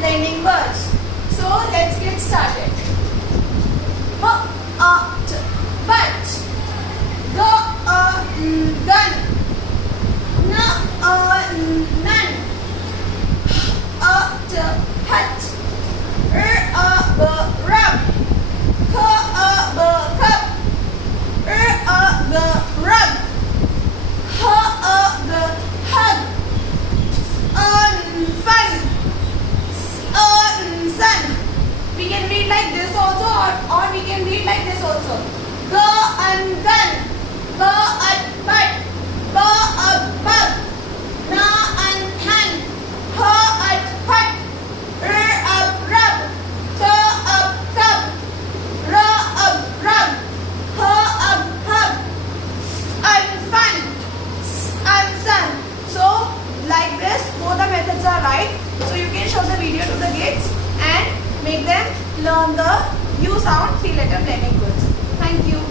blending words. So let's get started. But, gun, none, hut, rub, cup, rug, hug, fun, sun. We can read like this also, or we can read like this also. Gun, but, bug, hand, hut, rub, cup, rug, hug, fun, sun. So like this, both the methods are right. So you can show the video to the kids and make them learn the U sound 3-letter blending words. Thank you.